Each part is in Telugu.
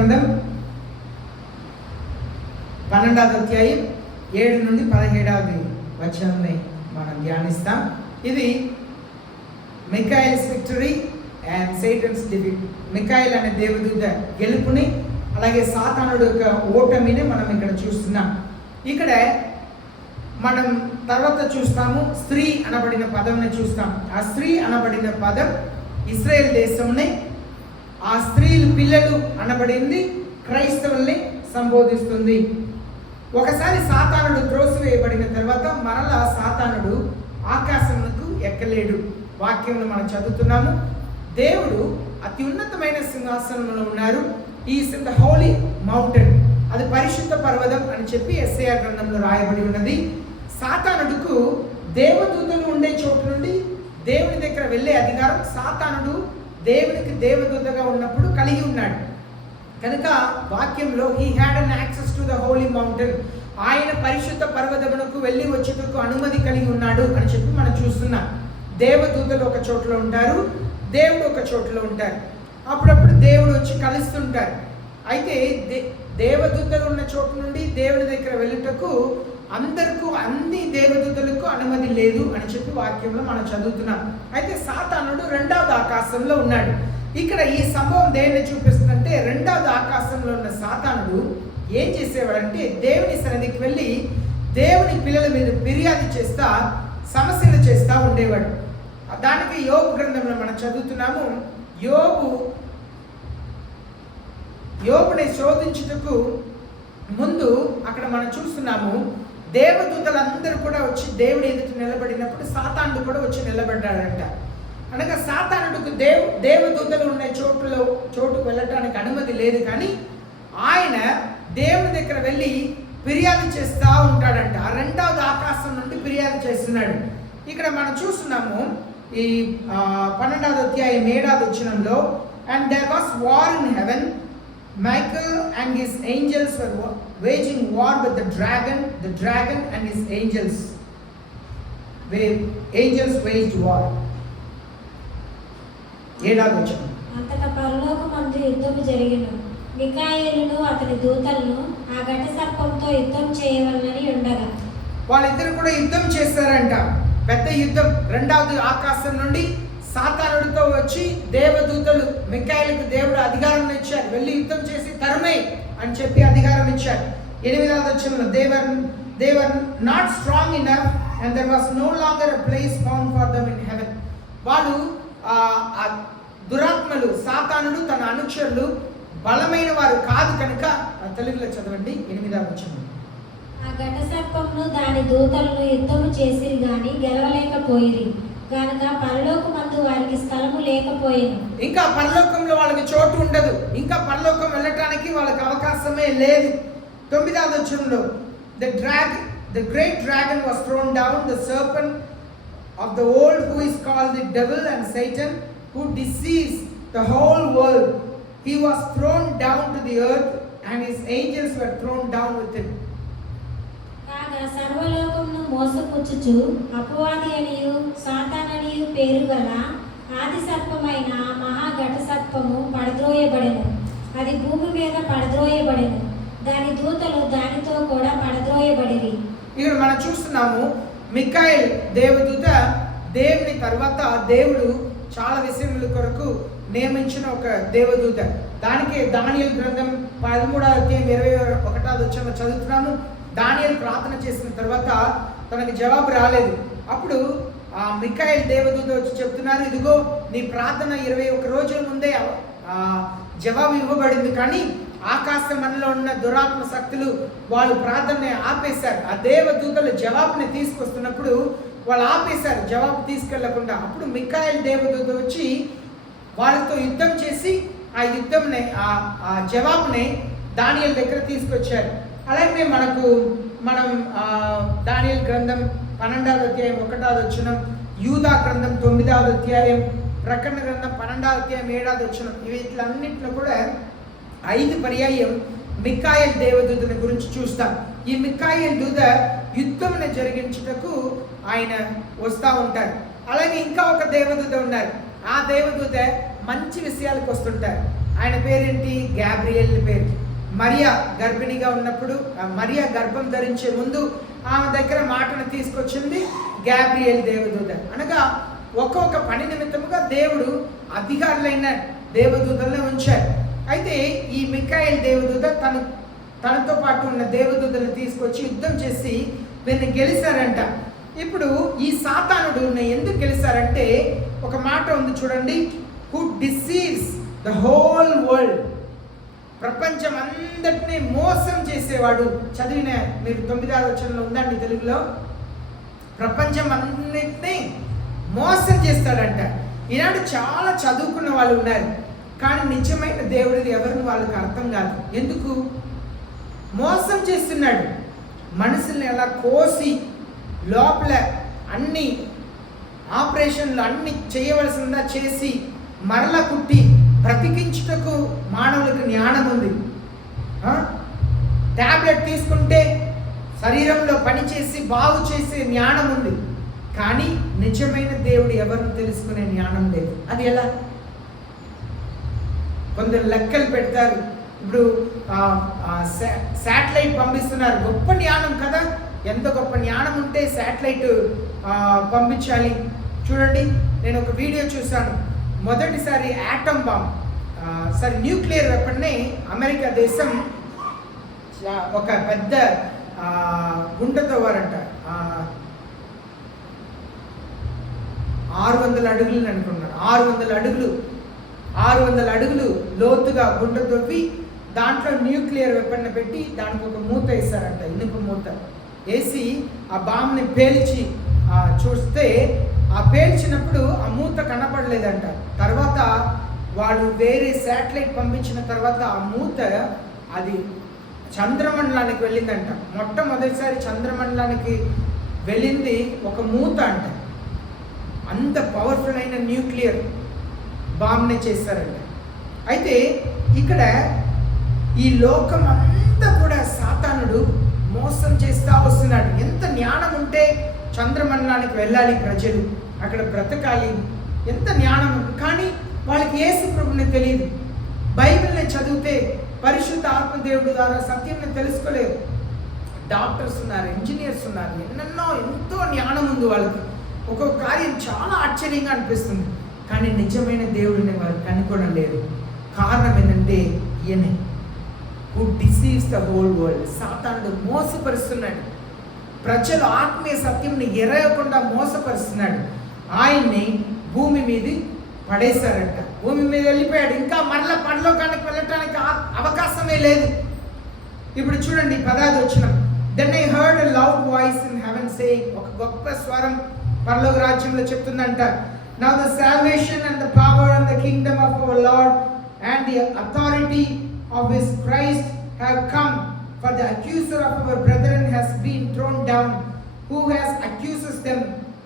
గ్రంథం 12వ అధ్యాయం 7 నుండి 17వ వచనాన్ని మనం ధ్యానిస్తాం. ఇది Michael's victory and Satan's defeat. Michael అనే దేవదూత గెలుపుని, అలాగే సాతానుడు యొక్క ఓటమిని మనం ఇక్కడ చూస్తున్నాం. ఇక్కడ మనం తర్వాత చూస్తాము స్త్రీ అనబడిన పదంని చూస్తాం. ఆ స్త్రీ అనబడిన పదం ఇశ్రాయేల్ దేశంని, ఆ స్త్రీలు పిల్లలు అనబడింది క్రైస్తవుల్ని సంబోధిస్తుంది. ఒకసారి సాతానుడు త్రోసివేయబడిన తర్వాత మరలా సాతానుడు ఆకాశమునకు ఎక్కలేడు. వాక్యంలో మనం చదువుతున్నాము, దేవుడు అతి ఉన్నతమైన సింహాసనంలో ఉన్నారు. Is in the holy mountain, అది పరిశుద్ధ పర్వతం అని చెప్పి యెషయా గ్రంథంలో రాయబడి ఉన్నది. సాతానుడుకు దేవదూతలు ఉండే చోటు నుండి దేవుని దగ్గర వెళ్ళే అధికారం సాతానుడు దేవునికి దేవదూతగా ఉన్నప్పుడు కలిగి ఉన్నాడు. కనుక వాక్యంలో he had an access to the holy mountain, ఆయన పరిశుద్ధ పర్వతమునకు వెళ్ళి వచ్చేటకు అనుమతి కలిగి ఉన్నాడు అని చెప్పి మనం చూస్తున్నాం. దేవదూతలు ఒక చోట్ల ఉంటారు, దేవుడు ఒక చోట్ల ఉంటారు. అప్పుడప్పుడు దేవుడు వచ్చి కలుస్తుంటారు. అయితే దేవదూతలు ఉన్న చోటు నుండి దేవుని దగ్గర వెళ్ళుటకు అందరికీ, అన్ని దేవదూతలకు అనుమతి లేదు అని చెప్పి వాక్యంలో మనం చదువుతున్నాం. అయితే సాతానుడు 2వ ఆకాశంలో ఉన్నాడు. ఇక్కడ ఈ సంభవం దేన్ని చూపిస్తుందంటే, 2వ ఆకాశంలో ఉన్న సాతానుడు ఏం చేసేవాడంటే దేవుని సన్నిధికి వెళ్ళి దేవుని పిల్లల మీద ఫిర్యాదు చేస్తా, సమస్యలు చేస్తూ ఉండేవాడు. దానికి యోబు గ్రంథంలో మనం చదువుతున్నాము. యోబుని శోధించుటకు ముందు అక్కడ మనం చూస్తున్నాము, దేవదూతలందరూ కూడా వచ్చి దేవుని ఎదుట నిలబడినప్పుడు సాతానుడు కూడా వచ్చి నిలబడ్డాడంట. అనగా సాతానుడికి దేవదూతలు ఉన్న చోటుకు వెళ్ళటానికి అనుమతి లేదు, కానీ ఆయన దేవుని దగ్గర వెళ్ళి ఫిర్యాదు చేస్తూ ఉంటాడంట. ఆ 2వ ఆకాశం నుండి ఫిర్యాదు చేస్తున్నాడు. ఇక్కడ మనం చూస్తున్నాము ఈ 12వ అధ్యాయం 7వ వచనంలో, and there was war in heaven, Michael and his angels were waging war with the dragon and his angels. Angels waged war. 7వ వచనం. అంతటా పరలోకమందు యుద్ధము జరిగెను. మిఖాయేలును అతని దూతలను ఆ ఘట సర్పంతో యుద్ధం చేయవలనని ఉండగా, వాళ్ళిద్దరు కూడా యుద్ధం చేశారంట. పెద్ద యుద్ధం. 2వ ఆకాశం నుండి సాతానుడితో వచ్చి దేవదూతలు మిఖాయేలుకు దేవుడు అధికారం ఇచ్చారు, వెళ్ళి యుద్ధం చేసి తరుమే అని చెప్పి అధికారం ఇచ్చారు. 8వ వచనంలో, they were not strong enough and there was no longer a place found for them in heaven. వాళ్ళు దురాత్మలు, సాతానుడు తన అనుచరులు బలమైన వారు కాదు కనుక, తెలుగులో చదవండి 8వ వచనం. ఆ ఘట సర్పమును దాని దూతలను యుద్ధము చేసిరి గాని గెలవలేకపోయిరి కనుక పరలోకమందు వారికి స్థలము లేకపోయేను. ఇంకా పరలోకంలో వాళ్ళకి చోటు ఉండదు, ఇంకా పరలోకం వెళ్ళటానికి వాళ్ళకి అవకాశమే లేదు. 9వ వచనంలో, the great dragon was thrown down, the serpent of the old, who is called the devil and Satan, who deceives the whole world. He was thrown down to the earth and his angels were thrown down with him. కాగా సర్వలోకమును మోసపుచ్చుచు అపవాది అనియు సాతాననియు పేరు గల ఆది సర్పమైన మహా ఘట సర్పము పడద్రోయబడెను. అది భూమి మీద పడద్రోయబడెను, దాని దూతలు దానితో కూడా పడద్రోయబడిరి. ఇక్కడ మనం చూస్తున్నాము, మిఖాయేల్ దేవదూత దేవుని తర్వాత దేవుడు చాలా విషయముల కొరకు నియమించిన ఒక దేవదూత. దానికి దానియేలు గ్రంథం 13వ అధ్యాయం 21వ వచనం చదువుతున్నాము. దానియేలు ప్రార్థన చేసిన తర్వాత తనకి జవాబు రాలేదు. అప్పుడు ఆ మిఖాయేల్ దేవదూత వచ్చి చెప్తున్నారు, ఇదిగో నీ ప్రార్థన 21 రోజుల ముందే జవాబు ఇవ్వబడింది, కానీ ఆకాశ మనలో ఉన్న దురాత్మ శక్తులు వాళ్ళు ప్రార్థనని ఆపేశారు. ఆ దేవదూతలు జవాబుని తీసుకొస్తున్నప్పుడు వాళ్ళు ఆపేశారు, జవాబు తీసుకెళ్లకుండా. అప్పుడు మిఖాయేల్ దేవదూత వచ్చి వాళ్ళతో యుద్ధం చేసి ఆ యుద్ధంని, ఆ జవాబుని దానియేలు దగ్గర తీసుకొచ్చారు. అలాగే మనం దానియేలు గ్రంథం 12వ అధ్యాయం 1వ వచనం, యూదా గ్రంథం 9వ అధ్యాయం, ప్రకటన గ్రంథం 12వ అధ్యాయం 7వ వచనం, వీటిలన్నింటిలో కూడా 5 పర్యాయం మిఖాయేల్ దేవదూతని గురించి చూస్తాం. ఈ మిఖాయేల్ దూత యుద్ధమును జరిగించుటకు ఆయన వస్తూ ఉంటారు. అలాగే ఇంకా ఒక దేవదూత ఉన్నారు. ఆ దేవదూత మంచి విషయాలకు వస్తుంటారు. ఆయన పేరేంటి? గ్యాబ్రియల్ పేరు. మరియా గర్భిణిగా ఉన్నప్పుడు, మరియా గర్భం ధరించే ముందు ఆమె దగ్గర మాటను తీసుకొచ్చింది గ్యాబ్రియల్ దేవదూత. అనగా ఒక్కొక్క పని నిమిత్తముగా దేవుడు అధికారులైన దేవదూతలను ఉంచారు. అయితే ఈ మిఖాయేల్ దేవదూత తనతో పాటు ఉన్న దేవదూతలను తీసుకొచ్చి యుద్ధం చేసి వీరిని గెలిచారంట. ఇప్పుడు ఈ సాతానుడు ఎందుకు గెలిచారంటే ఒక మాట ఉంది చూడండి, who deceives the whole world. ప్రపంచం అందరినీ మోసం చేసేవాడు. చదివిన మీరు 9వ వచనంలో ఉందండి తెలుగులో. ప్రపంచం అన్నిటినీ మోసం చేస్తాడంట. ఈనాడు చాలా చదువుకున్న వాళ్ళు ఉన్నారు, కానీ నిజమైన దేవుడిది ఎవరిని వాళ్ళకి అర్థం కాదు. ఎందుకు? మోసం చేస్తున్నాడు. మనుషుల్ని ఎలా కోసి లోపల అన్ని ఆపరేషన్లు అన్ని చేయవలసిందా చేసి మరలా కుట్టి బ్రతికించుటకు మానవులకు జ్ఞానం ఉంది. టాబ్లెట్ తీసుకుంటే శరీరంలో పనిచేసి బాగు చేసే జ్ఞానం ఉంది, కానీ నిజమైన దేవుడు ఎవరిని తెలుసుకునే జ్ఞానం లేదు. అది ఎలా? కొందరు లెక్కలు పెడతారు. ఇప్పుడు శాటిలైట్ పంపిస్తున్నారు, గొప్ప జ్ఞానం కదా. ఎంత గొప్ప జ్ఞానం ఉంటే శాటిలైట్ పంపించాలి. చూడండి, నేను ఒక వీడియో చూశాను. మొదటిసారి యాటమ్ బాంబ్, న్యూక్లియర్ వెపన్ని అమెరికా దేశం ఒక పెద్ద గుంటతో వారంట 600 అడుగులు అనుకున్నారు. 600 అడుగులు లోతుగా గుంట తవ్వి దాంట్లో న్యూక్లియర్ వెపన్ పెట్టి దానికి ఒక మూత వేశారంట, ఇనుప మూత వేసి ఆ బాంబ్ని పేల్చి చూస్తే ఆ పేల్చినప్పుడు ఆ మూత కనపడలేదంట. తర్వాత వాళ్ళు వేరే శాటిలైట్ పంపించిన తర్వాత ఆ మూత అది చంద్రమండలానికి వెళ్ళిందంట. మొట్టమొదటిసారి చంద్రమండలానికి వెళ్ళింది ఒక మూత అంట. అంత పవర్ఫుల్ అయిన న్యూక్లియర్ బాంబ్ని చేస్తారంట. అయితే ఇక్కడ ఈ లోకం అంతా కూడా సాతానుడు మోసం చేస్తూ వస్తున్నాడు. ఎంత జ్ఞానం ఉంటే చంద్రమండలానికి వెళ్ళాలి ప్రజలు, అక్కడ బ్రతకాలి, ఎంత జ్ఞానం. కానీ వాళ్ళకి యేసు ప్రభువుని తెలియదు. బైబిల్ని చదివితే పరిశుద్ధ ఆత్మదేవుడి ద్వారా సత్యంని తెలుసుకోలేదు. డాక్టర్స్ ఉన్నారు, ఇంజనీర్స్ ఉన్నారు, ఎంతో జ్ఞానం ఉంది వాళ్ళకి. ఒక్కొక్క కార్యం చాలా ఆశ్చర్యంగా అనిపిస్తుంది, కానీ నిజమైన దేవుడిని వారు కనుక్కోవడం లేదు. కారణం ఏంటంటే ఈయనే who deceives the whole world. సాతానుడు మోసపరుస్తున్నాడు, ప్రజలు ఆత్మీయ సత్యంని ఎరగకుండా మోసపరుస్తున్నాడు. ఆయన్ని భూమి మీద పడేశారంట. భూమి మీద వెళ్ళిపోయాడు. ఇంకా మరలా పరలోకానికి వెళ్ళటానికి అవకాశమే లేదు. ఇప్పుడు చూడండి 10వ వచనం. Then I heard a loud voice in heaven saying, ఒక గొప్ప స్వరం పరలోక రాజ్యంలో చెప్తుందంట, Now the salvation and the power and the kingdom of our Lord and the authority of his Christ have come, for the accuser of our brethren has been thrown down, who has accuses them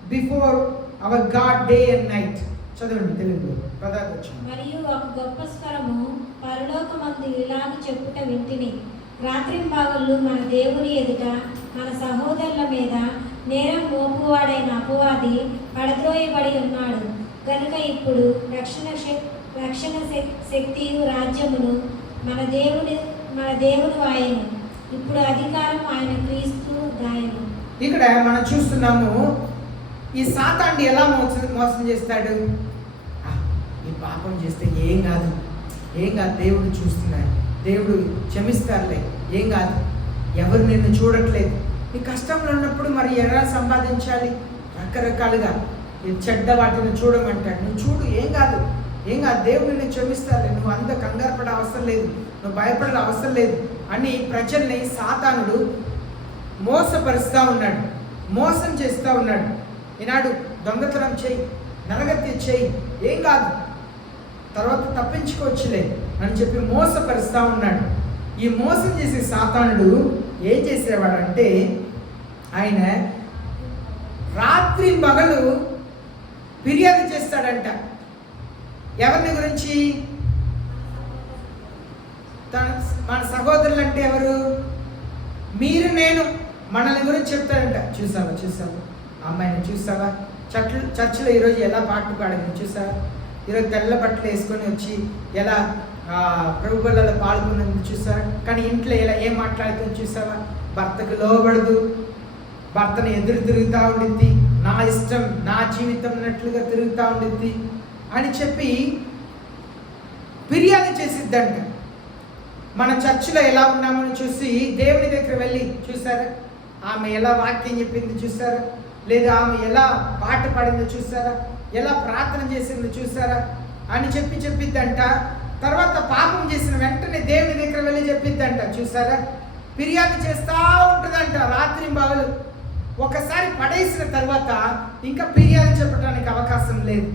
before our God day and night. చదవండి తెలుగులో 10వ వచనం. మరియు ఒక గొప్ప స్వరము పరలోకమందు ఇలాగ చెప్పుట వింటిని, రాత్రింబగళ్ళు మన దేవుని ఎదుట మన సహోదరుల మీద నేరం మోపువాడైన అపవాది పడద్రోయబడి ఉన్నాడు కనుక ఇప్పుడు రక్షణ శక్తియు రాజ్యమును మన దేవుడు ఆయన, ఇప్పుడు అధికారం ఆయన క్రీస్తు దాయను. ఇక్కడ మనం చూస్తున్నాము ఈ సాతానుడు ఎలా మోసం చేస్తాడు. ఈ పాపం చేస్తే ఏం కాదు, దేవుడు చూస్తున్నాడు, దేవుడు క్షమిస్తారులే, ఏం కాదు, ఎవరు నిన్ను చూడట్లేదు. నీ కష్టంలో ఉన్నప్పుడు మరి ఎలా సంపాదించాలి? రకరకాలుగా చెడ్డ వాటిని చూడమంటాడు. నువ్వు చూడు, ఏం కాదు, దేవుడు నిన్ను క్షమిస్తారులే, నువ్వు అంత కంగారు పడే అవసరం లేదు, నువ్వు భయపడే అవసరం లేదు అని ప్రజల్ని సాతానుడు మోసపరుస్తూ ఉన్నాడు, మోసం చేస్తూ ఉన్నాడు. ఈనాడు దొంగతనం చేయి, నరగత్య చేయి, ఏం కాదు, తర్వాత తప్పించుకోవచ్చులే అని చెప్పి మోసపరుస్తూ ఉన్నాడు. ఈ మోసం చేసే సాతానుడు ఏం చేసేవాడంటే ఆయన రాత్రి పగలు ఫిర్యాదు చేస్తాడంట. ఎవరిని గురించి? మన సహోదరులు అంటే ఎవరు? మీరు నేను, మనల్ని గురించి చెప్తాడంట. చూసావా అమ్మాయిని చూసావా? చర్చిలో ఈరోజు ఎలా పాటలు పాడింది చూసావా? ఈరోజు తెల్ల బట్టలు వేసుకొని వచ్చి ఎలా ప్రభు బల్లలో పాల్గొన్నది చూసారా? కానీ ఇంట్లో ఇలా ఏం మాట్లాడుతుంది చూసావా? భర్తకు లోబడదు, భర్తను ఎదురు తిరుగుతూ ఉండిద్ది, నా ఇష్టం నా జీవితం అన్నట్లుగా తిరుగుతూ ఉండిద్ది అని చెప్పి ఫిర్యాదు చేసిద్దంట. మన చర్చిలో ఎలా ఉన్నామని చూసి దేవుని దగ్గర వెళ్ళి చూసారా? ఆమె ఎలా వాక్యం చెప్పింది చూసారా? లేదా ఆమె ఎలా పాట పాడిందో చూసారా? ఎలా ప్రార్థన చేసిందో చూసారా అని చెప్పిద్దంట. తర్వాత పాపం చేసిన వెంటనే దేవుని దగ్గర వెళ్ళి చెప్పిద్దంట. చూసారా? ఫిర్యాదు చేస్తూ ఉంటుందంట రాత్రి పగలు. ఒకసారి పడేసిన తర్వాత ఇంకా ఫిర్యాదు చెప్పడానికి అవకాశం లేదు.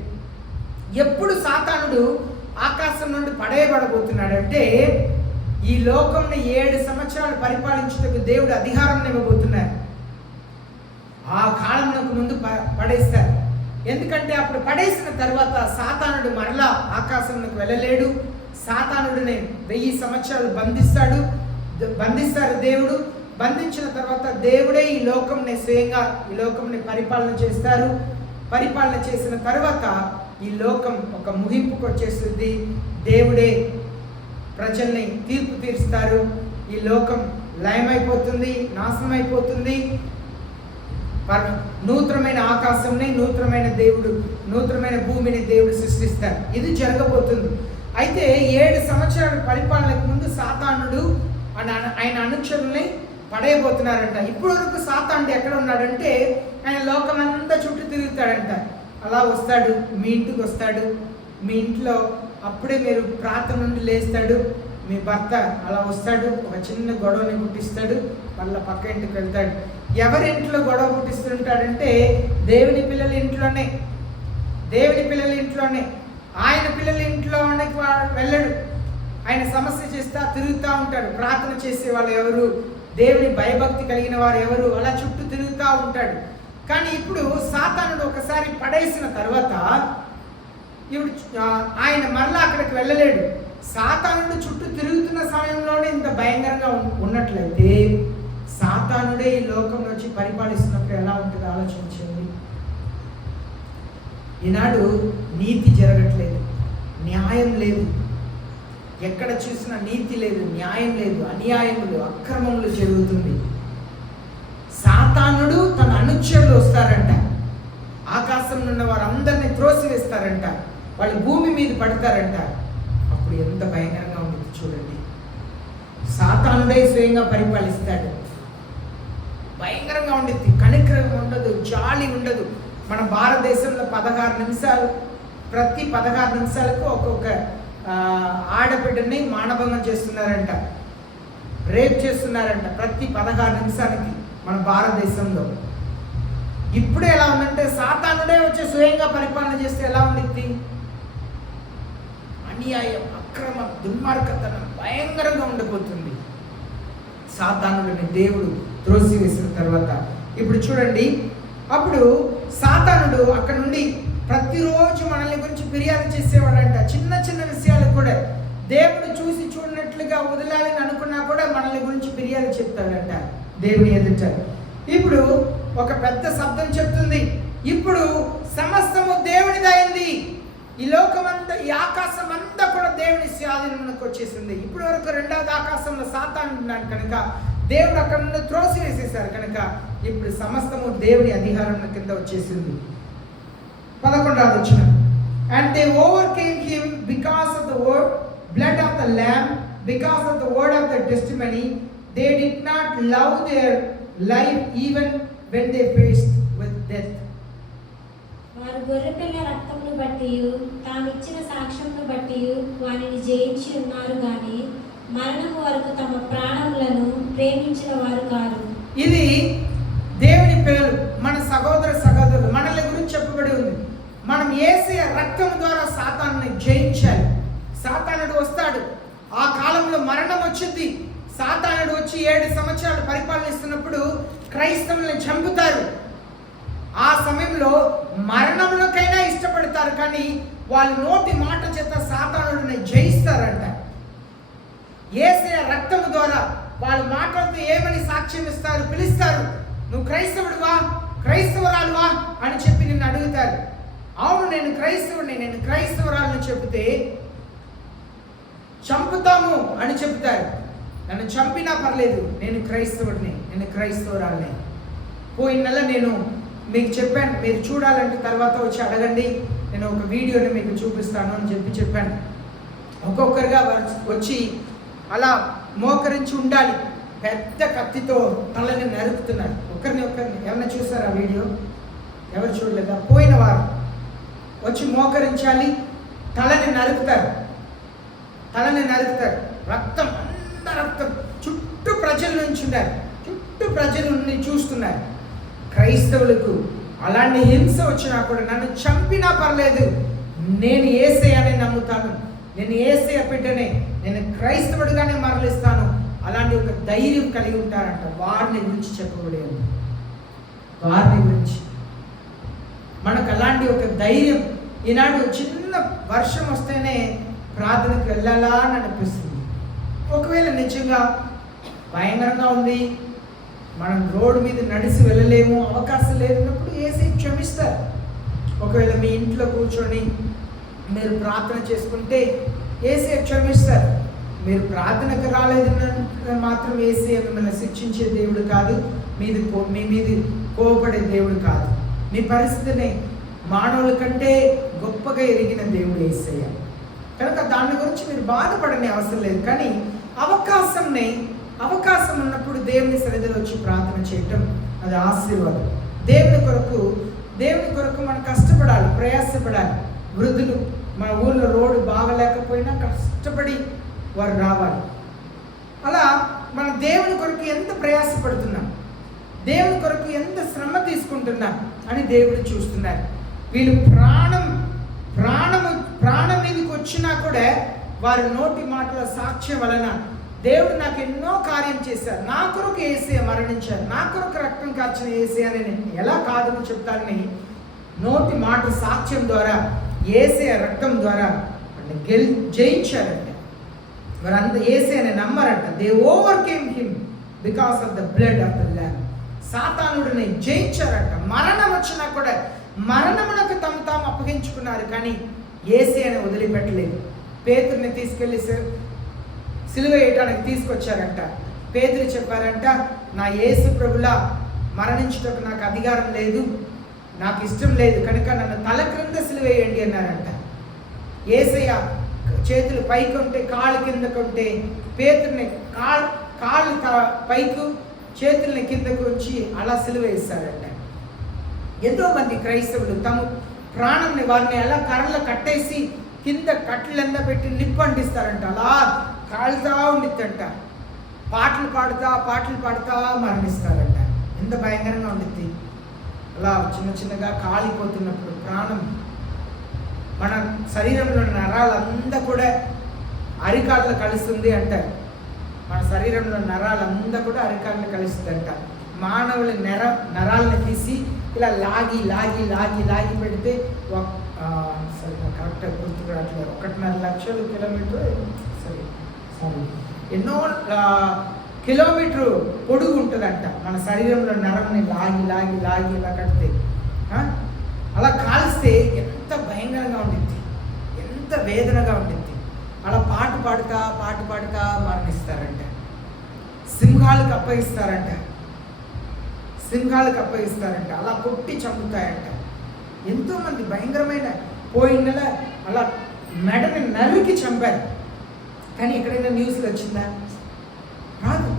ఎప్పుడు సాతానుడు ఆకాశం నుండి పడేయబడబోతున్నాడంటే ఈ లోకంని 7 సంవత్సరాలు పరిపాలించుటకు దేవుడు అధికారం ఇవ్వబోతున్నారు. ఆ కాలంలోకి ముందు పడేస్తారు. ఎందుకంటే అప్పుడు పడేసిన తర్వాత సాతానుడు మరలా ఆకాశంలోకి వెళ్ళలేడు. సాతానుడిని 1000 సంవత్సరాలు బంధిస్తారు దేవుడు. బంధించిన తర్వాత దేవుడే ఈ లోకంని స్వయంగా ఈ లోకంని పరిపాలన చేస్తారు. పరిపాలన చేసిన తర్వాత ఈ లోకం ఒక ముగింపుకు వచ్చేస్తుంది. దేవుడే ప్రజల్ని తీర్పు తీరుస్తారు. ఈ లోకం లయమైపోతుంది, నాశనం అయిపోతుంది. నూతనమైన ఆకాశంని నూతనమైన భూమిని దేవుడు సృష్టిస్తారు. ఇది జరగబోతుంది. అయితే 7 సంవత్సరాల పరిపాలనకు ముందు సాతానుడు ఆయన అనుచరుల్ని పడేయబోతున్నారంట. ఇప్పటి వరకు సాతానుడు ఎక్కడ ఉన్నాడంటే ఆయన లోకమంతా చుట్టూ తిరుగుతాడంట. అలా వస్తాడు, మీ ఇంటికి వస్తాడు. మీ ఇంట్లో అప్పుడే మీరు ప్రార్థన నుండి లేస్తాడు. మీ భర్త అలా వస్తాడు, ఒక చిన్న గొడవని పుట్టిస్తాడు, మళ్ళీ పక్క ఇంటికి వెళ్తాడు. ఎవరింట్లో గొడవ పుట్టిస్తుంటాడంటే దేవుని పిల్లల ఇంట్లోనే. ఆయన పిల్లల ఇంట్లోనే వెళ్ళడు. ఆయన సమస్య చేస్తా తిరుగుతూ ఉంటాడు. ప్రార్థన చేసే వాళ్ళు ఎవరు, దేవుని భయభక్తి కలిగిన వారు ఎవరు, అలా చుట్టూ తిరుగుతూ ఉంటాడు. కానీ ఇప్పుడు సాతానుడు ఒకసారి పడేసిన తర్వాత ఇప్పుడు ఆయన మరలా అక్కడికి వెళ్ళలేడు. సాతానుడు చుట్టూ తిరుగుతున్న సమయంలోనే ఇంత భయంకరంగా ఉన్నట్లయితే సాతానుడే ఈ లోకం నుంచి పరిపాలిస్తున్నప్పుడు ఎలా ఉంటుందో ఆలోచించండి. ఈనాడు నీతి జరగట్లేదు, న్యాయం లేదు. ఎక్కడ చూసినా నీతి లేదు, న్యాయం లేదు, అన్యాయములు అక్రమములు జరుగుతుంది. సాతానుడు తన అనుచరులు వస్తారంట. ఆకాశంలో ఉన్న వారందరినీ త్రోసివేస్తారంట. వాళ్ళు భూమి మీద పడతారంట. అప్పుడు ఎంత భయంకరంగా ఉంటుంది చూడండి. సాతానుడే స్వయంగా పరిపాలిస్తాడు. భయంకరంగా ఉండిద్ది. కనికరం ఉండదు, జాలి ఉండదు. మన భారతదేశంలో 16 నిమిషాలు, ప్రతి 16 నిమిషాలకు ఒక్కొక్క ఆడబిడ్డని మానభంగం చేస్తున్నారంట, రేప్ చేస్తున్నారంట ప్రతి 16 నిమిషాలకి మన భారతదేశంలో. ఇప్పుడు ఎలా ఉందంటే సాతానుడే వచ్చి స్వయంగా పరిపాలన చేస్తే ఎలా ఉండిద్ది? అన్యాయం, అక్రమం, దుర్మార్గతనం భయంకరంగా ఉండిపోతుంది. సాతానుడిని దేవుడు త్రోసివేసిన తర్వాత ఇప్పుడు చూడండి, అప్పుడు సాతానుడు అక్కడ నుండి ప్రతిరోజు మనల్ని గురించి ఫిర్యాదు చేసేవాడంట. చిన్న చిన్న విషయాలు కూడా దేవుడు చూసి చూడనట్లుగా వదిలాలని అనుకున్నా కూడా మనల్ని గురించి ఫిర్యాదు చెప్తాడంట దేవుని ఎదుట. ఇప్పుడు ఒక పెద్ద శబ్దం చెప్తుంది, ఇప్పుడు సమస్తము దేవునిదైంది. ఈ లోకమంతా, ఈ ఆకాశం అంతా కూడా దేవుని స్వాధీనంలోకి వచ్చేసింది. ఇప్పుడు వరకు 2వ ఆకాశంలో సాతాను ఉన్నాడు కనుక దేవుడు అక్కడ నుండి త్రోసివేసేశారు కనుక ఇప్పుడు సమస్తము దేవుని అధికారం కింద వచ్చేసింది. 11వ వచనం, and they overcame him because of the blood of the lamb, because of the word of the testimony. They did not love their life even when they faced with death. వారు గొర్రెపిల్ల రక్తమును బట్టి తామిచ్చిన సాక్ష్యమును బట్టి వారిని జయించి ఉన్నారు గాని మరణము వరకు తమ ప్రాణములను ప్రేమించిన వారు కాదు. ఇది దేవుని పిల్లలు, మన సహోదరులు మనల్ని గురించి చెప్పబడి ఉంది. మనం యేసయ్య రక్తం ద్వారా సాతానుని జయించాలి. సాతానుడు వస్తాడు, ఆ కాలంలో మరణం వచ్చింది. సాతానుడు వచ్చి 7 సంవత్సరాలు పరిపాలనిస్తున్నప్పుడు క్రైస్తవులను చంపుతారు. ఆ సమయంలో మరణములకైనా ఇష్టపడతారు, కానీ వాళ్ళ నోటి మాట చేత సాతానుడిని జయిస్తారంట. యేసయ్య రక్తము ద్వారా వాళ్ళ మాటలతో ఏమని సాక్ష్యం ఇస్తారు? పిలుస్తారు, నువ్వు క్రైస్తవుడువా, క్రైస్తవురాలువా అని చెప్పి నిన్ను అడుగుతారు. అవును, నేను క్రైస్తవుడిని, నేను క్రైస్తవురాలని చెబితే చంపుతాము అని చెప్తారు. నన్ను చంపినా పర్లేదు, నేను క్రైస్తవుడిని, నేను క్రైస్తవురాలిని. పోయిన నెల నేను మీకు చెప్పాను, మీరు చూడాలంటే తర్వాత వచ్చి అడగండి, నేను ఒక వీడియోని మీకు చూపిస్తాను అని చెప్పాను. ఒక్కొక్కరుగా వచ్చి అలా మోకరించి ఉండాలి, పెద్ద కత్తితో తలని నరుకుతున్నారు. ఒకరిని ఎవరైనా చూసారా వీడియో? ఎవరు చూడలేదా? పోయిన వారం వచ్చి మోకరించాలి, తలని నరుకుతారు, రక్తం అంత రక్తం. చుట్టూ ప్రజల నుంచి ఉన్నారు, చుట్టూ ప్రజలు చూస్తున్నారు. క్రైస్తవులకు అలాంటి హింస వచ్చినా కూడా నన్ను చంపినా పర్లేదు, నేను యేసయ్యనే నమ్ముతాను, నేను యేసయ్య బిడ్డనే, నేను క్రైస్తవుడిగానే మరలిస్తాను, అలాంటి ఒక ధైర్యం కలిగి ఉంటారంట. వారిని గురించి చెప్పబడేది, వారిని గురించి మనకు అలాంటి ఒక ధైర్యం. ఈనాడు చిన్న వర్షం వస్తేనే ప్రార్థనకు వెళ్ళాలా అని అనిపిస్తుంది. ఒకవేళ నిజంగా భయంకరంగా ఉంది, మనం రోడ్డు మీద నడిచి వెళ్ళలేము, అవకాశం లేదన్నప్పుడు యేసయ్య క్షమిస్తారు. ఒకవేళ మీ ఇంట్లో కూర్చొని మీరు ప్రార్థన చేసుకుంటే యేసయ్య క్షమిస్తారు. మీరు ప్రార్థనకు రాలేదని మాత్రం యేసయ్య మిమ్మల్ని శిక్షించే దేవుడు కాదు, మీ మీద కోపడే దేవుడు కాదు. మీ పరిస్థితిని మానవుల కంటే గొప్పగా ఎరిగిన దేవుడు యేసయ్య. కనుక దాని గురించి మీరు బాధపడని అవసరం లేదు. కానీ అవకాశం ఉన్నప్పుడు దేవుని సన్నిధిలో వచ్చి ప్రార్థన చేయటం అది ఆశీర్వాదం. దేవుని కొరకు మనం కష్టపడాలి, ప్రయాసపడాలి. వృద్ధులు మన ఊళ్ళో రోడ్డు బాగలేకపోయినా కష్టపడి వారు రావాలి. అలా మన దేవుని కొరకు ఎంత ప్రయాసపడుతున్నాం, దేవుని కొరకు ఎంత శ్రమ తీసుకుంటున్నాం అని దేవుడు చూస్తున్నారు. వీళ్ళు ప్రాణం మీదకి వచ్చినా కూడా వారి నోటి మాటల సాక్ష్యం వలన దేవుడు నాకు ఎన్నో కార్యం చేశారు, నా కొరకు యేసయ్య మరణించారు, నా కొరకు రక్తం కార్చిన యేసయ్య అని నేను ఎలా కాదని చెప్తానని నోటి మాట సాక్ష్యం ద్వారా, యేసయ్య రక్తం ద్వారా జయించారంట. మరి అంత యేసయ్యని నమ్మరంట. They overcame him because of the blood of the lamb. సాతానుడిని జయించారంట. మరణం వచ్చినా కూడా మరణమునకు తాము అప్పగించుకున్నారు, కానీ యేసయ్యని వదిలిపెట్టలేదు. పేతురుని తీసుకెళ్లి సిలువ వేయటానికి తీసుకొచ్చారంట. పేతురు చెప్పారంట, నా యేసు ప్రభులా మరణించుటకు నాకు అధికారం లేదు, నాకు ఇష్టం లేదు, కనుక నన్ను తల క్రింద సిలువ వేయండి అన్నారంట. యేసయ్య చేతులు పైకి ఉంటే కాళ్ళు కిందకు ఉంటే పేతురుని కాళ్ళు పైకు చేతుల్ని కిందకు వచ్చి అలా సిలువ వేస్తారంట. ఎంతో మంది క్రైస్తవులు తమ ప్రాణంని వారిని అలా కర్రలు కట్టేసి కింద కట్లెంద పెట్టి నిప్పు అంటిస్తారంట. అలా కాలుతా ఉండిద్దంట. పాటలు పాడుతా మరణిస్తారంట. ఎంత భయంకరంగా ఉండిద్ది. అలా చిన్నగా కాలిపోతున్నప్పుడు ప్రాణం, మన శరీరంలో నరాలంతా కూడా అరికాళ్ళు కలుస్తుంది అంటారు. మన శరీరంలో నరాలంతా కూడా అరికాళ్ళు కలుస్తుందంట. మానవుల నరాలను తీసి ఇలా లాగి పెడితే కరెక్ట్గా గుర్తురాట్లేదు, 1.5 లక్షల కిలోమీటర్ ఎన్నో కిలోమీటరు పొడుగు ఉంటుందంట మన శరీరంలో నరంని లాగి ఇలా కడితే. అలా కాల్స్తే ఎంత భయంకరంగా ఉండిద్ది, ఎంత వేదనగా ఉండిద్ది. అలా పాట పాడుతా మరణిస్తారంట. సింహాలకు అప్పగిస్తారంట. అలా కొట్టి చంపుతాయంట. ఎంతోమంది భయంకరమైన పోయిన నెల అలా మెడని నరికి చంపారు. కానీ ఎక్కడైనా న్యూస్లో వచ్చిందా? రాదు.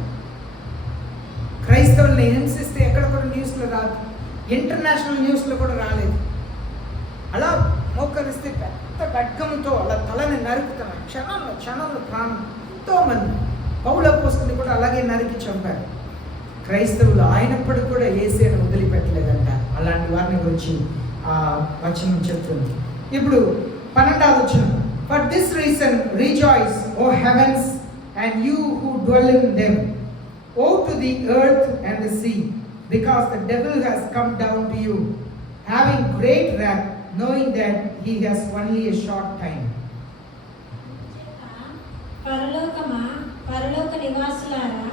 క్రైస్తవుల్ని హింసిస్తే ఎక్కడ కూడా న్యూస్లో రాదు, ఇంటర్నేషనల్ న్యూస్లో కూడా రాలేదు. అలా మోకరిస్తే పెద్ద ఖడ్గంతో అలా తలని నరుకుతున్నారు. క్షణంలో ప్రాణం. ఎంతోమంది పౌలు అపోస్తలుని కూడా అలాగే నరికి చంపారు. క్రైస్తవులు అయినప్పటికీ కూడా యేసయ్యను వదిలిపెట్టలేదంట. అలాంటి వారిని గురించి ఆ వచనం చెప్తుంది. ఇప్పుడు 12వ వచనం, for this reason rejoice O heavens and you who dwell in them, O to the earth and the sea, because the devil has come down to you, having great wrath, knowing that he has only a short time. పరలోక నివాసులారా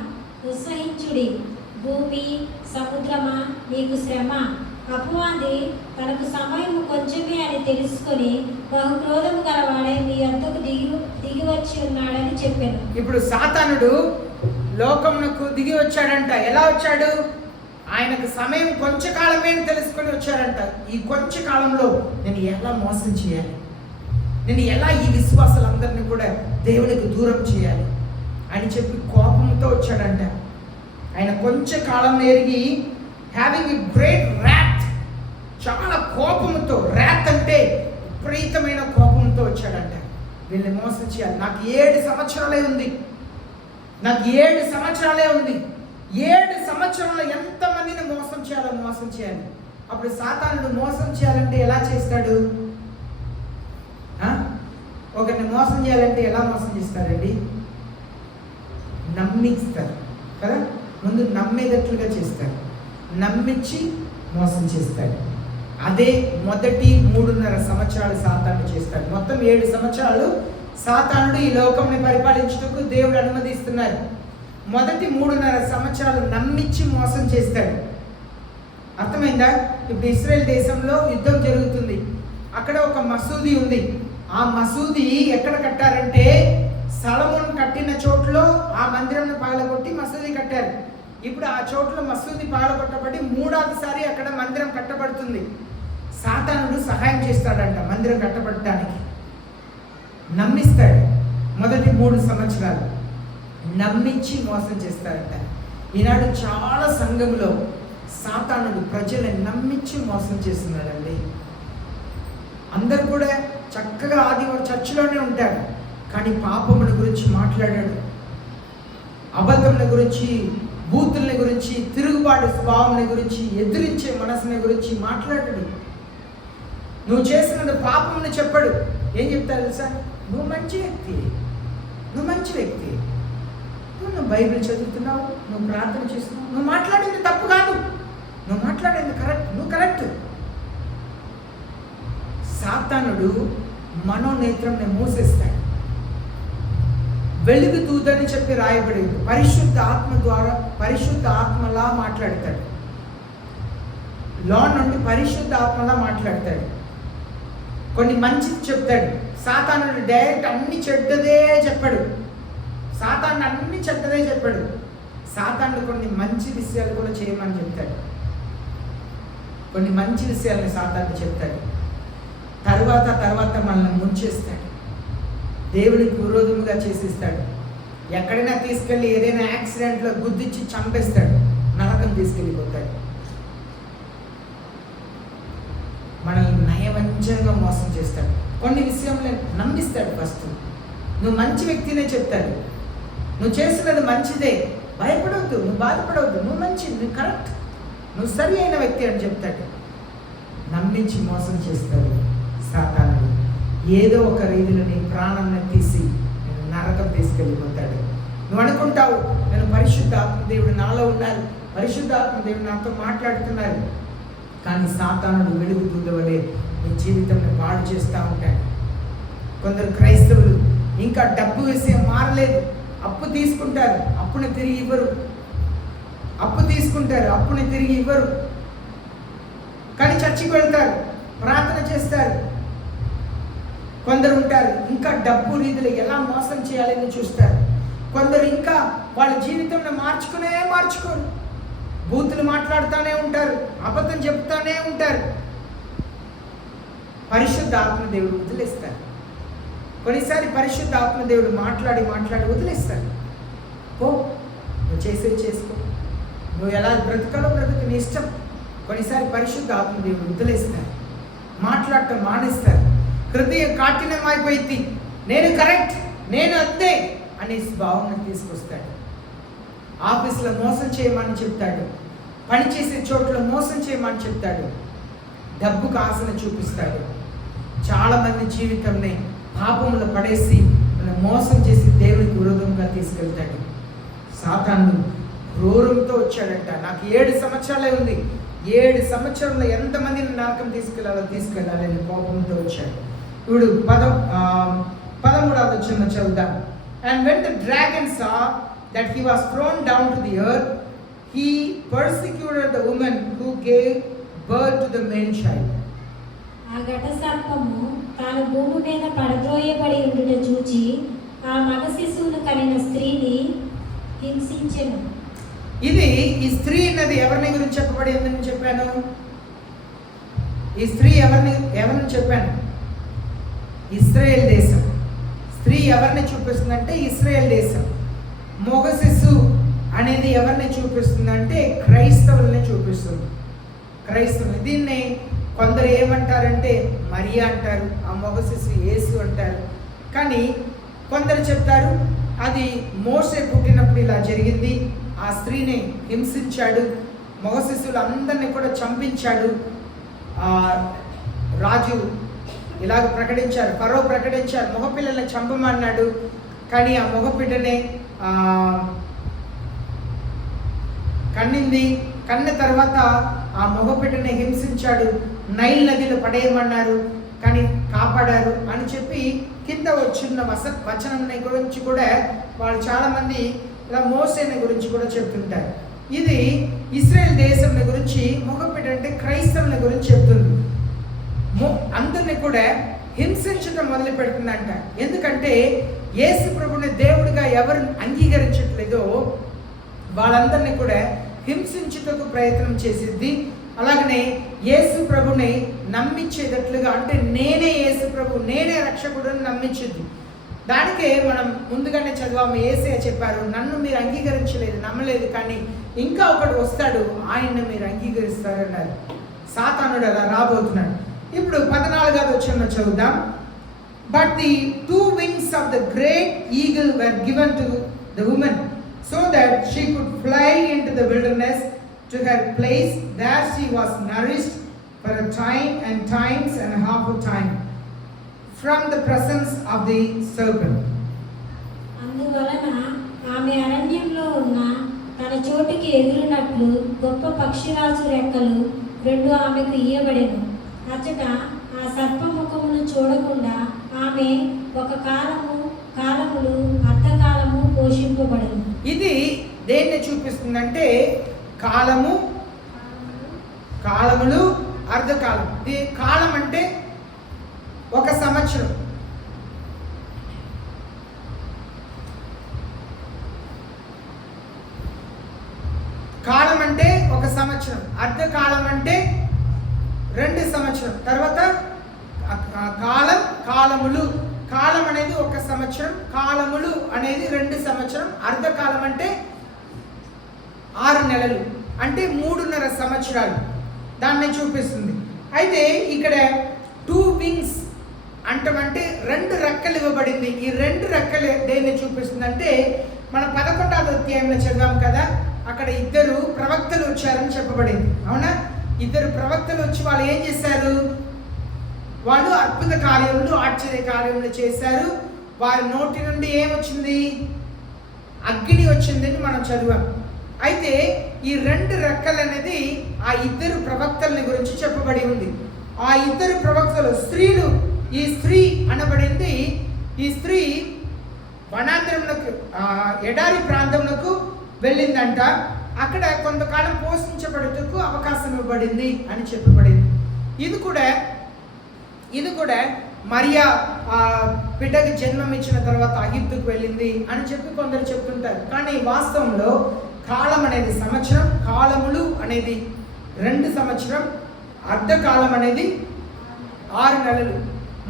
ఉత్సహించుడి, భూమి సముద్రమా నీకు శ్రమ, అపవాది తనకు సమయం కొంచెమే అని తెలుసుకొని బహు క్రోధము గలవాడే మీ వద్దకు దిగి వచ్చి ఉన్నాడని చెప్పాను. ఇప్పుడు సాతానుడు లోకమునకు దిగి వచ్చాడంట. ఎలా వచ్చాడు? ఆయనకు సమయం కొంచెం కాలమే అని తెలుసుకొని వచ్చాడంట. ఈ కొంచెం కాలంలో నేను ఎలా మోసం చేయాలి, నేను ఎలా ఈ విశ్వాసాలందరినీ కూడా దేవునికి దూరం చేయాలి అని చెప్పి కోపంతో వచ్చాడంట. ఆయన కొంచెం కాలం ఎరిగి హ్యావింగ్ ఎ గ్రేట్ ర్యాత్, చాలా కోపంతో, ర్యాత్ అంటే విపరీతమైన కోపంతో వచ్చాడంట. వీళ్ళని మోసం చేయాలి. నాకు 7 సంవత్సరాలే ఉంది, నాకు 7 సంవత్సరాలే ఉంది. 7 సంవత్సరంలో ఎంతమందిని మోసం చేయాలో మోసం చేయాలి. అప్పుడు సాతానుడు మోసం చేయాలంటే ఎలా చేస్తాడు? ఒకరిని మోసం చేయాలంటే ఎలా మోసం చేస్తారండి? నమ్మిస్తారు కదా. ముందు నమ్మేటట్లుగా చేస్తాడు, నమ్మించి మోసం చేస్తాడు. అదే మొదటి 3.5 సంవత్సరాలు సాతానుడు చేస్తాడు. మొత్తం 7 సంవత్సరాలు సాతానుడు ఈ లోకంని పరిపాలించుటకు దేవుడు అనుమతిస్తున్నారు. మొదటి 3.5 సంవత్సరాలు నమ్మించి మోసం చేస్తాడు. అర్థమైందా? ఇప్పుడు ఇశ్రాయేల్ దేశంలో యుద్ధం జరుగుతుంది. అక్కడ ఒక మసూది ఉంది. ఆ మసూది ఎక్కడ కట్టారంటే సొలొమోను కట్టిన చోట్లో ఆ మందిరంను పగలగొట్టి మసూది కట్టారు. ఇప్పుడు ఆ చోట్ల మసూది పగలగొట్టబడి 3వసారి అక్కడ మందిరం కట్టబడుతుంది. సాతానుడు సహాయం చేస్తాడంట మందిరం కట్టబడటానికి. నమ్మిస్తాడు. మొదటి 3 సంవత్సరాలు నమ్మించి మోసం చేస్తారంట. ఈనాడు చాలా సంఘంలో సాతానుడు ప్రజలను నమ్మించి మోసం చేస్తున్నాడండి. అందరు కూడా చక్కగా ఆదివారం చర్చిలోనే ఉంటాడు, కానీ పాపముల గురించి మాట్లాడాడు, అబద్ధముల గురించి, బూతుల గురించి, తిరుగుబాటు స్వభావం గురించి, ఎదిరించే మనసుని గురించి మాట్లాడాడు. నువ్వు చేసినది పాపముని చెప్పాడు. ఏం చెప్తాడు తెలుసా? నువ్వు మంచి వ్యక్తి, నువ్వు మంచి వ్యక్తి, నువ్వు బైబిల్ చదువుతున్నావు, నువ్వు ప్రార్థన చేస్తున్నావు, నువ్వు మాట్లాడేది తప్పు కాదు, నువ్వు మాట్లాడేది కరెక్ట్, నువ్వు కరెక్ట్. సాతానుడు మనోనేత్రంని మూసేస్తాడు. వెలుగు దూతని చెప్పి రాయబడింది. పరిశుద్ధ ఆత్మ ద్వారా, పరిశుద్ధ ఆత్మలా మాట్లాడతాడు. లో నుండి పరిశుద్ధ ఆత్మలా మాట్లాడతాడు. కొన్ని మంచిది చెప్తాడు. సాతానుడు డైరెక్ట్ అన్ని చెడ్డదే చెప్పాడు. సాతాను అన్ని చెడ్డదే చెప్పాడు. సాతానుడు కొన్ని మంచి విషయాలు కూడా చేయమని చెప్తాడు. కొన్ని మంచి విషయాలను సాతానుడు చెప్తాడు. తర్వాత మనల్ని ముంచేస్తాడు, దేవునికి విరోధముగా చేసేస్తాడు. ఎక్కడైనా తీసుకెళ్ళి ఏదైనా యాక్సిడెంట్లో గుద్దిచ్చి చంపేస్తాడు, నరకం తీసుకెళ్ళిపోతాడు. మనల్ని నయవంచంగా మోసం చేస్తాడు. కొన్ని విషయంలో నమ్మిస్తాడు. ఫస్ట్ నువ్వు మంచి వ్యక్తినే చెప్తాడు, నువ్వు చేస్తున్నది మంచిదే, భయపడవద్దు, నువ్వు బాధపడవద్దు, నువ్వు మంచి, నువ్వు కరెక్ట్, నువ్వు సరి అయిన వ్యక్తి అని చెప్తాడు. నమ్మించి మోసం చేస్తాడు సాతానుడు. ఏదో ఒక రీతిలో నీ ప్రాణాన్ని తీసి నరకం తీసుకెళ్ళిపోతాడు. నువ్వు అనుకుంటావు నేను పరిశుద్ధ ఆత్మదేవుడు నాలో ఉన్నారు, పరిశుద్ధ ఆత్మదేవుడు నాతో మాట్లాడుతున్నారు, కానీ సాతానుడు వెలుగు దూతవలే నీ జీవితాన్ని పాడు చేస్తూ ఉంటాడు. కొందరు క్రైస్తవులు ఇంకా డబ్బు విషయం మారలేదు. అప్పు తీసుకుంటారు, అప్పుని తిరిగి ఇవ్వరు, అప్పు తీసుకుంటారు, అప్పుని తిరిగి ఇవ్వరు. కానీ చర్చికి వెళ్తారు, ప్రార్థన చేస్తారు. కొందరు ఉంటారు ఇంకా డబ్బు రీతిలో ఎలా మోసం చేయాలని చూస్తారు. కొందరు ఇంకా వాళ్ళ జీవితంలో మార్చుకోరు, బూతులు మాట్లాడుతూనే ఉంటారు, అబద్ధం చెప్తూనే ఉంటారు. పరిశుద్ధ ఆత్మదేవుడు వదిలేస్తారు. కొన్నిసారి పరిశుద్ధ ఆత్మదేవుడు మాట్లాడి వదిలేస్తాడు. ఓ నువ్వు చేసేది చేసుకో, నువ్వు ఎలా బ్రతకాలో బ్రతుకు, నీ ఇష్టం. కొన్నిసారి పరిశుద్ధ ఆత్మదేవుడు వదిలేస్తారు, మాట్లాడటం మానేస్తారు. హృదయం కాఠినమైపోయింది, నేను కరెక్ట్, నేను అంతే అనే భావన తీసుకొస్తాడు. ఆఫీస్లో మోసం చేయమని చెప్తాడు, పనిచేసే చోట్ల మోసం చేయమని చెప్తాడు, డబ్బుకు ఆశను చూపిస్తాడు. చాలామంది జీవితంని పాపంలో పడేసి మోసం చేసి దేవునికి విరోధంగా తీసుకెళ్తాడు. సాతాను క్రూరంతో వచ్చాడంట. నాకు 7 సంవత్సరాలే ఉంది, 7 సంవత్సరంలో ఎంతమందిని నరకం తీసుకెళ్ళాలి అని కోపంతో వచ్చాడు. ఇప్పుడు 13వ వచనం చదువుదాం. And when the dragon saw that he was thrown down to the earth, he persecuted the woman who gave birth to the male child. ఆ ఘట సర్పము తాను భూమి మీద పడద్రోయబడి ఉండుట చూచి ఆ మగ శిశువును కనిన స్త్రీని హింసించెను. ఇది ఈ స్త్రీ అన్నది ఎవరిని గురించి చెప్పబడిందని చెప్పాను? ఈ స్త్రీ ఎవరిని చెప్పాను? ఇశ్రాయేల్ దేశం. స్త్రీ ఎవరిని చూపిస్తుందంటే ఇశ్రాయేల్ దేశం. మగ శిశువు అనేది ఎవరిని చూపిస్తుందంటే క్రైస్తవుల్ని చూపిస్తుంది. క్రైస్తవులు. దీన్ని కొందరు ఏమంటారంటే మరియా అంటారు, ఆ మగ శిశువు యేసు అంటారు. కానీ కొందరు చెప్తారు అది మోసే పుట్టినప్పుడు ఇలా జరిగింది, ఆ స్త్రీని హింసించాడు, మగ శిశువులు అందరినీ కూడా చంపించాడు. రాజు ఇలాగ ప్రకటించారు, ఫరో ప్రకటించారు, మగపిల్లల్ని చంపమన్నాడు. కానీ ఆ మగపిల్లనే కన్నింది. కన్న తర్వాత ఆ మగపిల్లని హింసించాడు, నైల్ నదిలో పడేయమన్నారు, కానీ కాపాడారు అని చెప్పి కింద వచ్చిన వచనం గురించి కూడా వాళ్ళు చాలామంది ఇలా మోసేని గురించి కూడా చెప్తుంటారు. ఇది ఇశ్రాయేల్ దేశం గురించి, మగపిల్ల అంటే క్రైస్తవుల గురించి చెప్తుంది. అందరిని కూడా హింసించడం మొదలు పెడుతుందంట. ఎందుకంటే యేసు ప్రభుని దేవుడిగా ఎవరు అంగీకరించట్లేదో వాళ్ళందరినీ కూడా హింసించుటకు ప్రయత్నం చేసిద్ది. అలాగనే యేసు ప్రభుని నమ్మించేటట్లుగా, అంటే నేనే యేసు ప్రభు, నేనే రక్షకుడు అని నమ్మించింది. దానికే మనం ముందుగానే చదివాము. యేసే చెప్పారు, నన్ను మీరు అంగీకరించలేదు, నమ్మలేదు, కానీ ఇంకా ఒకడు వస్తాడు, ఆయన్ని మీరు అంగీకరిస్తారన్నారు. సాతానుడు అలా రాబోతున్నాడు. ఇప్పుడు 14వ వచనం చదువుదాం. But the 2 wings of the great eagle were given to the woman so that she could fly into the wilderness to her place. There she was nourished for a time and times and a half a time from the presence of the serpent. అందువలన ఆమె అరణ్యంలో ఉన్న తన చోటికి ఎగిరినట్లు గొప్ప పక్షిరాజు రెక్కలు 2 ఆమెకు ఇయ్యబడెను. అచ్చట ఆ సర్పముఖమును చూడకుండా ఆమె ఒక కాలములు అర్ధకాలము పోషింపబడను. ఇది దేన్ని చూపిస్తుందంటే కాలములు అర్ధకాలం. ఇది కాలం అంటే 1 సంవత్సరం. కాలం అంటే 1 సంవత్సరం, అర్ధకాలం అంటే 2 సంవత్సరం. తర్వాత కాలములు. కాలం అనేది 1 సంవత్సరం, కాలములు అనేది 2 సంవత్సరం, అర్ధకాలం అంటే 6 నెలలు, అంటే 3.5 సంవత్సరాలు. దాన్ని చూపిస్తుంది. అయితే ఇక్కడ 2 wings అంటే 2 రెక్కలు ఇవ్వబడింది. ఈ 2 రెక్కలు దేన్ని చూపిస్తుంది అంటే, మన 11వ అధ్యాయంలో చదివాం కదా, అక్కడ 2 ప్రవక్తలు వచ్చారని చెప్పబడింది. అవునా? 2 ప్రవక్తలు వచ్చి వాళ్ళు ఏం చేశారు? వాళ్ళు అద్భుత కార్యములు, ఆశ్చర్య కార్యములు చేశారు. వారి నోటి నుండి ఏమొచ్చింది? అగ్ని వచ్చిందని మనం చదివాం. అయితే ఈ 2 రెక్కలు అనేది ఆ 2 ప్రవక్తలని గురించి చెప్పబడి ఉంది. ఆ 2 ప్రవక్తలు స్త్రీలు. ఈ స్త్రీ అనబడింది, ఈ స్త్రీ వనాంతరములకు, ఎడారి ప్రాంతములకు వెళ్ళిందంట. అక్కడ కొంతకాలం పోషించబడుటకు అవకాశం ఇవ్వబడింది అని చెప్పబడింది. ఇది కూడా మరియా బిడ్డకి జన్మం ఇచ్చిన తర్వాత అగిప్తుకు వెళ్ళింది అని చెప్పి కొందరు చెప్తుంటారు. కానీ వాస్తవంలో కాలం అనేది సంవత్సరం, కాలములు అనేది 2 సంవత్సరం, అర్ధకాలం అనేది 6 నెలలు,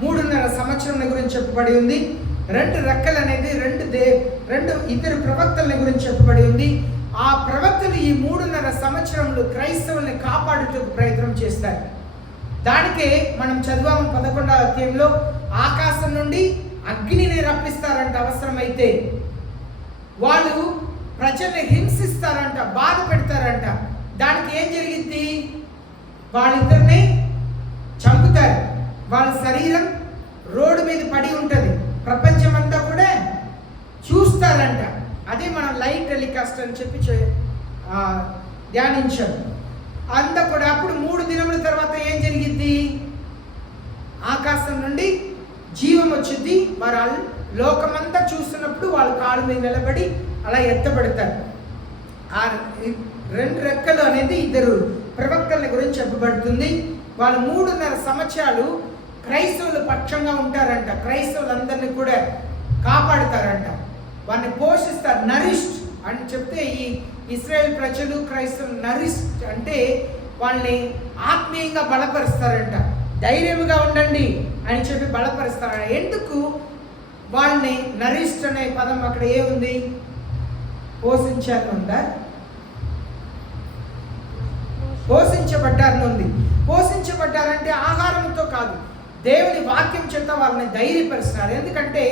3.5 సంవత్సరం గురించి చెప్పబడి ఉంది. 2 రెక్కలు అనేది 2 ప్రవక్తల గురించి చెప్పబడి ఉంది. ఆ ప్రవక్తలు ఈ 3.5 సంవత్సరంలో క్రైస్తవుల్ని కాపాడుటకు ప్రయత్నం చేస్తారు. దానికే మనం చదివాము 11వ అధ్యాయంలో, ఆకాశం నుండి అగ్నిని రప్పిస్తారంట. అవసరమైతే వాళ్ళు ప్రజల్ని హింసిస్తారంట, బాధ పెడతారంట. దానికి ఏం జరిగింది? వాళ్ళిద్దరిని చంపుతారు. వాళ్ళ శరీరం రోడ్డు మీద పడి ఉంటుంది, ప్రపంచమంతా కూడా చూస్తారంట. అదే మనం లైవ్ టెలికాస్ట్ అని చెప్పి ధ్యానించాం. అంతా కూడా అప్పుడు 3 దినముల తర్వాత ఏం జరిగింది? ఆకాశం నుండి జీవం వచ్చింది. వారు లోకమంతా చూస్తున్నప్పుడు వాళ్ళ కాళ్ళ మీద నిలబడి అలా ఎత్తబడతారు. ఆ 2 రెక్కలు అనేది 2 ప్రవక్తల గురించి చెప్పబడుతుంది. వాళ్ళు 3.5 సంవత్సరాలు క్రైస్తవుల పక్షంగా ఉంటారంట. క్రైస్తవులందరినీ కూడా కాపాడుతారంట, వారిని పోషిస్తారు. నరిష్డ్ అని చెప్తే ఈ ఇశ్రాయేల్ ప్రజలు క్రైస్తవులు నరిష్డ్ అంటే వాళ్ళని ఆత్మీయంగా బలపరుస్తారంట. ధైర్యంగా ఉండండి అని చెప్పి బలపరుస్తారు. ఎందుకు వాళ్ళని నరిష్డ్ అనే పదం అక్కడ ఏముంది? పోషించాలని ఉందా? పోషించబడ్డారని ఉంది. పోషించబడ్డారంటే ఆహారంతో కాదు, దేవుని వాక్యం చేత వాళ్ళని ధైర్యపరుస్తున్నారు. ఎందుకంటే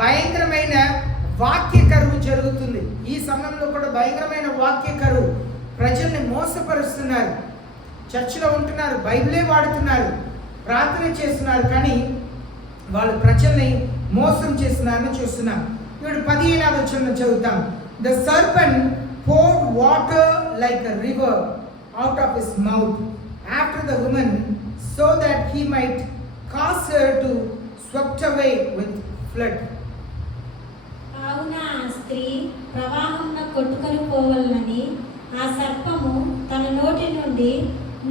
భయంకరమైన వాక్య కరువు జరుగుతుంది. ఈ సమయంలో కూడా భయంకరమైన వాక్య కరువు. ప్రజల్ని మోసపరుస్తున్నారు. చర్చిలో ఉంటున్నారు, బైబిలే వాడుతున్నారు, ప్రార్థన చేస్తున్నారు, కానీ వాళ్ళు ప్రజల్ని మోసం చేస్తున్నారని చూస్తున్నాం. ఇప్పుడు 15వ వచనం చదువుతాం. The serpent poured water like a river out of his mouth after the woman so that he might cause her to swept away with flood. కావున ఆ స్త్రీ ప్రవాహంన కొట్టుకొని పోవాలని ఆ సర్పము తన నోటి నుండి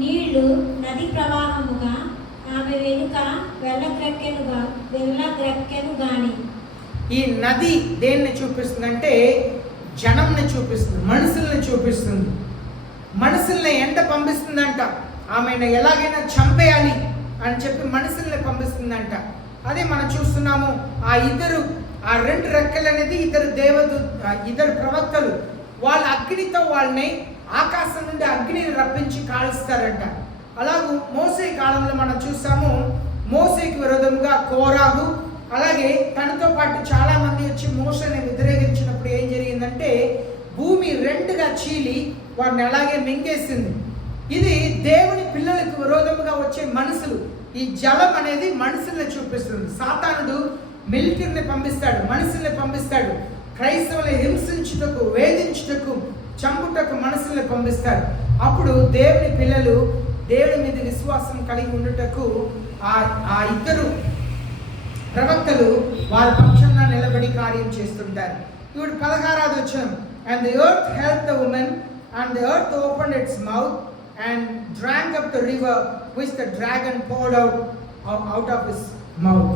నీళ్లు నది ప్రవాహముగా ఆమె వెనుక వెళ్ళగ్రక్కెను గాని. ఈ నది దేన్ని చూపిస్తుంది అంటే జనంని చూపిస్తుంది, మనుషుల్ని చూపిస్తుంది. మనుషుల్ని ఎంట పంపిస్తుందంట. ఆమెను ఎలాగైనా చంపేయాలి అని చెప్పి మనుషుల్ని పంపిస్తుందంట. అదే మనం చూస్తున్నాము. ఆ 2 రెక్కలు అనేది ఇద్దరు ప్రవక్తలు. వాళ్ళ అగ్నితో వాళ్ళని ఆకాశం నుండి అగ్నిని రప్పించి కాలుస్తారంట. అలాగూ మోసే కాలంలో మనం చూసాము. మోసేకి విరోధంగా కోరాహు, అలాగే తనతో పాటు చాలా మంది వచ్చి మోసేని వ్యతిరేకించినప్పుడు ఏం జరిగిందంటే భూమి 2గా చీలి వారిని అలాగే మింగేసింది. ఇది దేవుని పిల్లలకు విరోధముగా వచ్చే మనుషులు. ఈ జలం అనేది మనుషుల్ని చూపిస్తుంది. సాతానుడు మిలిటరీని పంపిస్తాడు, మనుషుల్ని పంపిస్తాడు. క్రైస్తవుల్ని హింసించుటకు, వేధించుటకు, చంపుటకు మనుషుల్ని పంపిస్తాడు. అప్పుడు దేవుని పిల్లలు దేవుని మీద విశ్వాసం కలిగి ఉండుటకు ఆ ఇద్దరు ప్రవక్తలు వారి పక్షంగా నిలబడి కార్యం చేస్తుంటారు. ఇప్పుడు 16వ వచనం. And the earth helped the woman, and the earth opened its mouth and drank up the river which the dragon poured out of his mouth.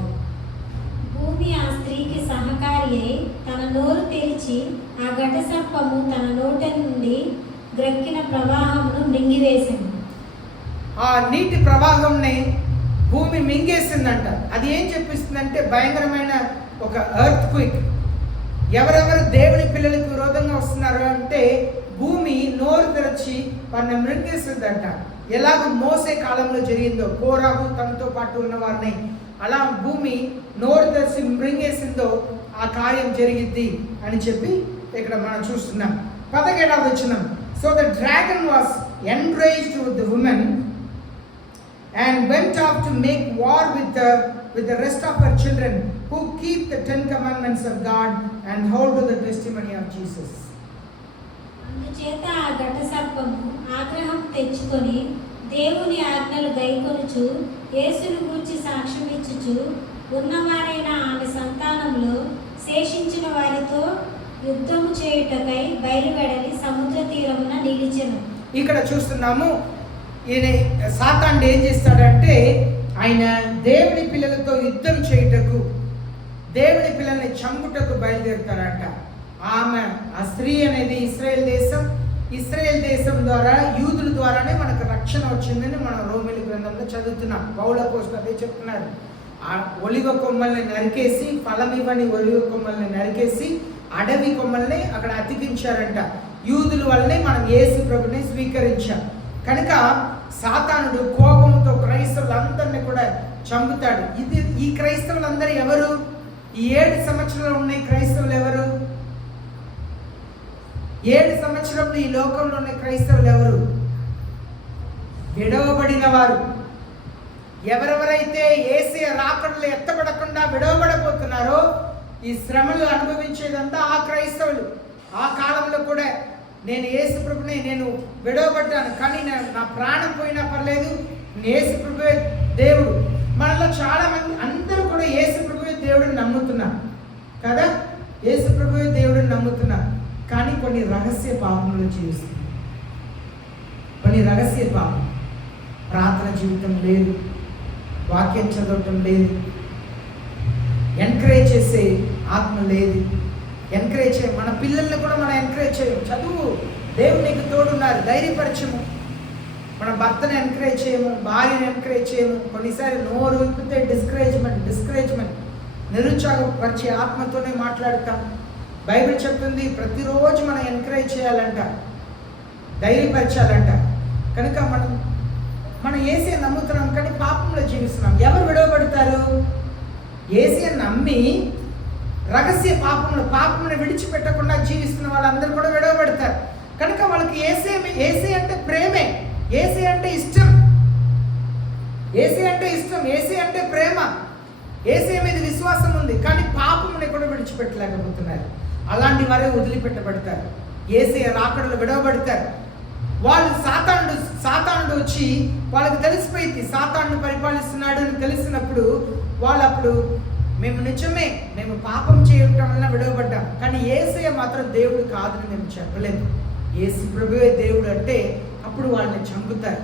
భూమి ఆ స్త్రీకి సహకారి అయి తన నోరు తెరిచి ఆ ఘట సర్పము తన నోటి నుండి గ్రక్కిన ప్రవాహమును మింగివేసింది. ఆ నీటి ప్రవాహంని భూమి మింగేసిందంట. అది ఏం చెప్పిస్తుందంటే భయంకరమైన ఒక ఎర్త్ క్విక్. ఎవరెవరు దేవుని పిల్లలకు విరోధంగా వస్తున్నారు అంటే భూమి నోరు తెరచి వారిని మృంగేస్తుందంట. ఎలాగ మోసే కాలంలో జరిగిందో, కోరాహు తనతో పాటు ఉన్న వారిని అలా భూమి నోరు తెరిచి మృంగేసిందో ఆ కార్యం జరిగిద్ది అని చెప్పి ఇక్కడ మనం చూస్తున్నాం. 17వ వచనం. So the dragon was enraged with the woman and went off to make war with the rest of her children who keep the 10 commandments of God and hold to the testimony of Jesus. అందుచేత ఆ ఘట సర్పము ఆగ్రహం తెచ్చుకొని దేవుని ఆజ్ఞలు గైకొనుచు యేసును గూర్చి సాక్ష్యం ఇచ్చుచు ఉన్నవారైన ఆమె సంతానంలో శేషించిన వారితో యుద్ధము చేయుటకై బయలువెడలి సముద్ర తీరమున నిలిచెను. ఇక్కడ చూస్తున్నాము ఈయన సాతానుడు ఏం చేస్తాడంటే ఆయన దేవుని పిల్లలతో యుద్ధం చేయుటకు, దేవుని పిల్లల్ని చంపుటకు బయలుదేరుతారంట. ఆ స్త్రీ అనేది ఇశ్రాయేల్ దేశం ద్వారా యూదుల ద్వారానే మనకు రక్షణ వచ్చిందని మనం రోమిలి గ్రంథంలో చదువుతున్నాం. పౌలు అపోస్తలుడు అదే చెప్తున్నారు. ఆ ఒలివ కొమ్మల్ని నరికేసి, ఫలమివ్వని ఒలివ కొమ్మల్ని నరికేసి అడవి కొమ్మల్ని అక్కడ అతికించారంట. యూదుల వల్లనే మనం యేసు ప్రభుని స్వీకరించాం. కనుక సాతానుడు కోపంతో క్రైస్తవులందరినీ కూడా చంపుతాడు. ఈ క్రైస్తవులందరూ ఎవరు? ఈ 7 సంవత్సరాలు ఉన్న క్రైస్తవులు ఎవరు? 7 సంవత్సరంలో ఈ లోకంలో ఉన్న క్రైస్తవులు ఎవరు? విడవబడిన వారు. ఎవరెవరైతే యేసయ్య రాకడలో ఎత్తబడకుండా విడవబడబోతున్నారో ఈ శ్రమలు అనుభవించేదంతా ఆ క్రైస్తవులు. ఆ కాలంలో కూడా నేను యేసు ప్రభుని నేను విడవబడ్డాను, కానీ నా ప్రాణం పోయినా పర్లేదు, యేసు ప్రభువే దేవుడు. మనలో చాలా మంది అందరూ కూడా యేసు ప్రభువే దేవుడిని నమ్ముతున్నారు కదా, యేసు ప్రభువే దేవుడిని నమ్ముతున్నారు. కానీ కొన్ని రహస్య పాపములు జీవిస్తున్నారు, కొన్ని ఇవన్నీ రహస్య పాపం. ప్రార్థన జీవితం లేదు, వాక్యం చదవటం లేదు, ఎంకరేజ్ చేసే ఆత్మ లేదు. ఎంకరేజ్ చేయ మన పిల్లల్ని కూడా మనం ఎంకరేజ్ చేయం. చదువు, దేవుడు నీకు తోడున్నారు, ధైర్యపరచము. మన భర్తను ఎంకరేజ్ చేయము, భార్యను ఎంకరేజ్ చేయము. కొన్నిసారి నోరు విప్పితే డిస్కరేజ్మెంట్ నిరుత్సాహపరిచే ఆత్మతోనే మాట్లాడతాం. బైబిల్ చెప్తుంది ప్రతిరోజు మనం ఎంకరేజ్ చేయాలంట, ధైర్యపరచాలంట. కనుక మనం యేసయ్య నమ్ముతున్నాం కానీ పాపంలో జీవిస్తున్నాం. ఎవరు విడవబడతారు? యేసయ్య నమ్మి రహస్య పాపంలో విడిచిపెట్టకుండా జీవిస్తున్న వాళ్ళందరూ కూడా విడవబడతారు. కనుక వాళ్ళకి యేసయ్య అంటే ప్రేమే, యేసయ్య అంటే ఇష్టం, యేసయ్య అంటే ప్రేమ, యేసయ్య మీద విశ్వాసం ఉంది. కానీ పాపముని కూడా విడిచిపెట్టలేకపోతున్నారు. అలాంటి వారే వదిలిపెట్టబడతారు, యేసయ్య రాకడలో విడవబడతారు. వాళ్ళు సాతానుడు వచ్చి వాళ్ళకి తెలిసిపోయింది సాతానుడు పరిపాలిస్తున్నాడు అని తెలిసినప్పుడు వాళ్ళు మేము పాపం చేయటం వలన విడవబడ్డాం. కానీ యేసయ్య మాత్రం దేవుడు కాదని మేము చెప్పలేము. యేసు ప్రభువే దేవుడు అంటే అప్పుడు వాళ్ళని చంపుతారు.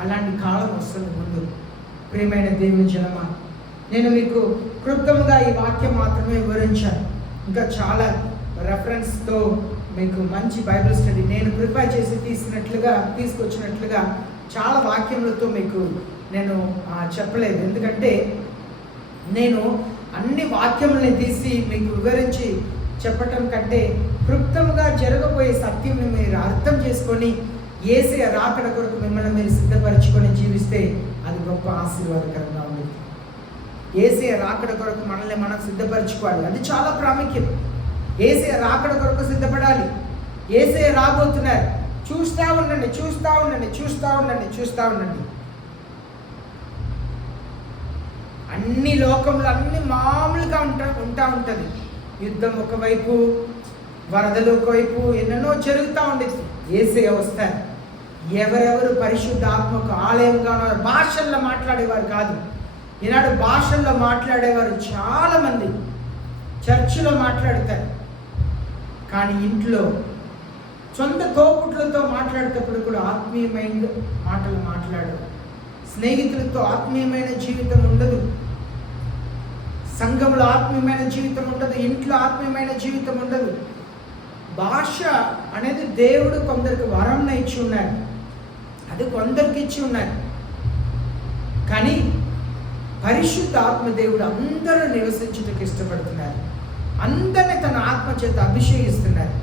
అలాంటి కాలం వస్తుంది ముందు. ప్రియమైన దేవుని జనమా, నేను మీకు క్లుప్తంగా ఈ వాక్యం మాత్రమే వివరించాను. ఇంకా చాలా రెఫరెన్స్తో మీకు మంచి బైబిల్ స్టడీ నేను ప్రిపేర్ చేసి తీసుకొచ్చినట్లుగా చాలా వాక్యములతో మీకు నేను చెప్పలేదు. ఎందుకంటే నేను అన్ని వాక్యములని తీసి మీకు వివరించి చెప్పటం కంటే క్లుప్తంగా జరగబోయే సత్యంని మీరు అర్థం చేసుకొని యేసయ్య రాకడ కొరకు మిమ్మల్ని మీరు సిద్ధపరచుకొని జీవిస్తే అది గొప్ప ఆశీర్వాదకరంగా ఉంది. యేసయ్య రాకడ కొరకు మనల్ని మనం సిద్ధపరచుకోవాలి, అది చాలా ప్రాముఖ్యం. యేసయ్య రాకడ కొరకు సిద్ధపడాలి. యేసయ్య రాబోతున్నారు. చూస్తూ ఉండండి. అన్ని లోకంలో అన్ని మామూలుగా ఉంటుంది. యుద్ధం ఒకవైపు, వరదలు ఒకవైపు, ఎన్నెన్నో జరుగుతూ ఉండేది. యేసయ్య వస్తారు. ఎవరెవరు పరిశుద్ధ ఆత్మకు ఆలయంగా ఉన్నారు. భాషల్లో మాట్లాడేవారు కాదు. ఈనాడు భాషల్లో మాట్లాడేవారు చాలామంది చర్చిలో మాట్లాడతారు. కానీ ఇంట్లో సొంత తోపుట్లతో మాట్లాడేటప్పుడు కూడా ఆత్మీయమైన మాటలు మాట్లాడరు. స్నేహితులతో ఆత్మీయమైన జీవితం ఉండదు. సంఘంలో ఆత్మీయమైన జీవితం ఉండదు. ఇంట్లో ఆత్మీయమైన జీవితం ఉండదు. భాష అనేది దేవుడు కొందరికి వరంన ఇచ్చి ఉన్నాడు, అది కొందరికి ఇచ్చి ఉన్నాడు. కానీ పరిశుద్ధ ఆత్మదేవుడు అందరూ నివసించుటకు ఇష్టపడుతున్నారు. అందరినీ తన ఆత్మ చేత అభిషేకిస్తున్నారు.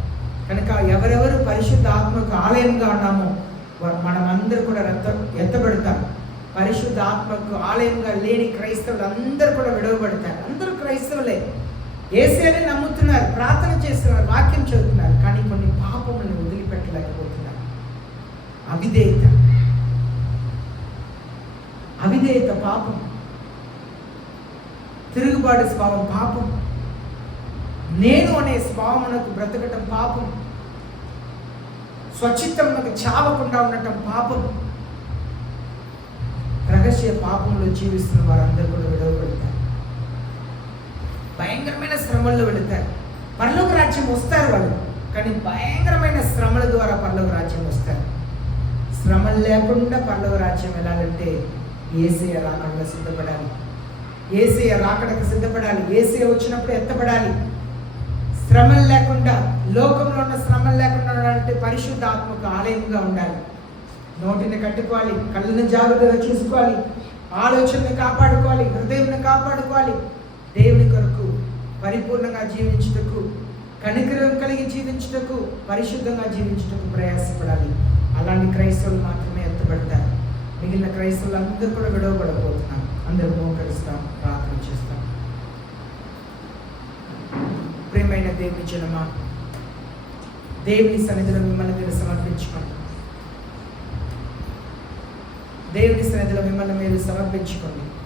కనుక ఎవరెవరు పరిశుద్ధ ఆత్మకు ఆలయంగా ఉన్నామో మనమందరూ కూడా ఎత్తబడతాం. పరిశుద్ధ ఆత్మకు ఆలయంగా లేని క్రైస్తవులు అందరూ కూడా విడవబడతారు. అందరూ క్రైస్తవులే, యేసయ్యని నమ్ముతున్నారు, ప్రార్థన చేస్తున్నారు, వాక్యం చదువుతున్నారు. కానీ కొన్ని పాపములను వదిలిపెట్టలేకపోతున్నారు. అవిధేయత పాపం, తిరుగుబాటు స్వభావం పాపం, నేను అనే స్వభావమునకు బ్రతకటం పాపం, స్వచిత్తమునకు చావకుండా ఉండటం పాపం. రహస్య పాపంలో జీవిస్తున్న వారందరూ కూడా విడవబడతారు. భయంకరమైన శ్రమల్లో వెళుతారు. పరలోక రాజ్యం వస్తారు వాళ్ళు, కానీ భయంకరమైన శ్రమల ద్వారా పరలోక రాజ్యం వస్తారు. శ్రమలు లేకుండా పరలోక రాజ్యం వెళ్ళాలంటే యేసయ్య రాకడకు సిద్ధపడాలి. యేసయ్య రాకడకు సిద్ధపడాలి. యేసయ్య వచ్చినప్పుడు ఎత్తబడాలి. శ్రమలు లేకుండా, లోకంలో ఉన్న శ్రమలు లేకుండా ఉండాలంటే పరిశుద్ధ ఆత్మకు ఆలయంగా ఉండాలి. నోటిని కట్టుకోవాలి, కళ్ళని జాగ్రత్తగా చూసుకోవాలి, ఆలోచనని కాపాడుకోవాలి, హృదయంని కాపాడుకోవాలి. దేవుని కొరకు పరిపూర్ణంగా జీవించుటకు, కనికరం కలిగి జీవించుటకు, పరిశుద్ధంగా జీవించుటకు ప్రయాసపడాలి. అలాంటి క్రైస్తవులు మాత్రమే ఎత్తబడతారు. మిగిలిన క్రైస్తవులు అందరూ కూడా విడవబడబోతున్నారు. అందరూ మోకరిస్తాం, ప్రార్థన చేస్తాం. ప్రియమైన దేవుని జనమా, దేవుని సన్నిధిలో మిమ్మల్ని మీరు సమర్పించుకోండి. దేవుని సన్నిధిలో మిమ్మల్ని మీరు సమర్పించుకోండి.